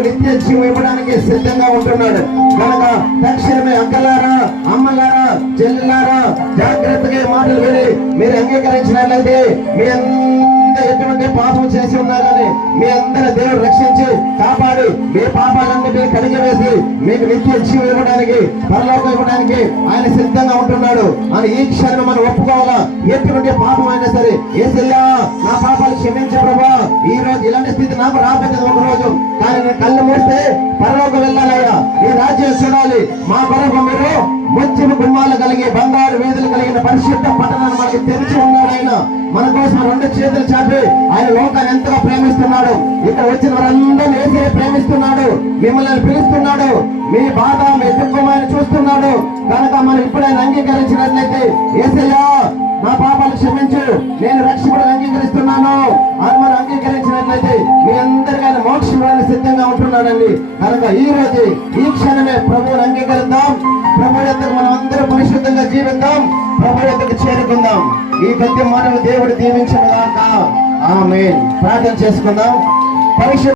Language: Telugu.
నీకు నిత్య జీవం ఇవ్వడానికి సిద్ధంగా ఉంటున్నాడు కనుక తక్షణమే అక్కలారా, అమ్మలారా, చెల్లెలారా, జాగ్రత్తగా మాటలు విని మీరు అంగీకరించినట్లయితే మీ ఎటువంటి పాపం చేసి ఉన్నా కానీ మీ అందరి దేవుడు రక్షించి కాపాడి మీ పాపాలన్నిటినీ కడిగివేసి మీకు నిత్య జీవం ఇవ్వడానికి, పరలోకం ఇవ్వడానికి ఆయన సిద్ధంగా ఉంటున్నాడు అని ఈ క్షణం మనం ఒప్పుకోవాలా. ఎటువంటి పాపం అయినా సరే, యేసయ్యా నా పాపాలు క్షమించే ప్రభా, ఈ రోజు ఇలాంటి స్థితి నాకు రాబోతుంది ఒక రోజు, కానీ నేను కళ్ళు మూస్తే పరలోకం వెళ్ళాలయ్యా, ఈ రాజ్యం చూడాలి, మా కొరకు మీరు ముత్యము గుమ్మాలు కలిగి బంగారు వీధులు కలిగిన పరిశుద్ధ పట్టణాన్ని మనకి తెరిచి ఉన్నాడు. ఆయన మన కోసం రెండు చేతులు చాపి ఆయన లోకాన్ని ఎంతగా ప్రేమిస్తున్నాడు. ఇక్కడ వచ్చిన వారందరూ యేసయ్య ప్రేమిస్తున్నాడు, మిమ్మల్ని పిలుస్తున్నాడు, మీ బాధ మీ దుఃఖం ఆయన చూస్తున్నాడు. కనుక మనం ఇప్పుడైనా అంగీకరించినట్లయితే, యేసయ్యా నా పాపాలు క్షమించు, నేను రక్షకుడు అంగీకరిస్తున్నాను అని మనం అంగీకరించినట్లయితే మీ అందరికైనా మోక్షం సిద్ధంగా ఉంటున్నాడండి. కనుక ఈ రోజు ఈ క్షణమే ప్రభువుని అంగీకరిద్దాం, ప్రభు యొద్దకు మనం అందరూ పరిశుద్ధంగా జీవిద్దాం, ప్రభు యొద్దకు చేరుకుందాం. ఈ కొద్ది మాటలు దేవుడు దీవించిన దాకా ఆమేన్. ప్రార్థన చేసుకుందాం. పరిశుద్ధ